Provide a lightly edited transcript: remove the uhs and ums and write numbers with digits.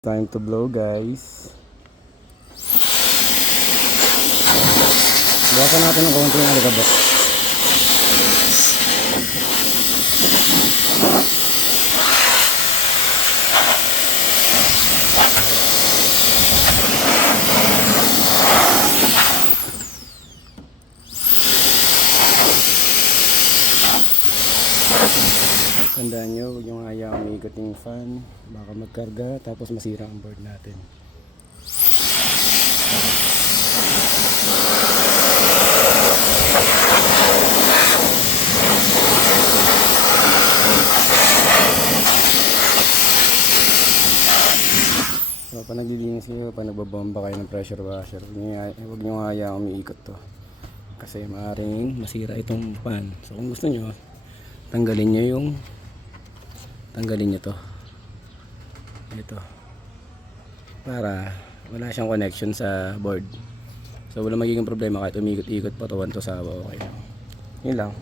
Time to blow, guys. Bukasan natin ng konti yung alikabok. Tandaan nyo, huwag yung hayaan umiikot yung fan. Baka magkarga tapos masira ang board natin. So, pag naglilinis kayo, pag nagbabomba kayo ng pressure washer, huwag nyo hayaan umiikot to. Kasi maaaring masira itong fan. So kung gusto nyo, tanggalin nyo to, ito, para wala siyang connection sa board. So wala magiging problema kahit umikot-ikot pa to, 1 to sawa, okay lang. Yun lang.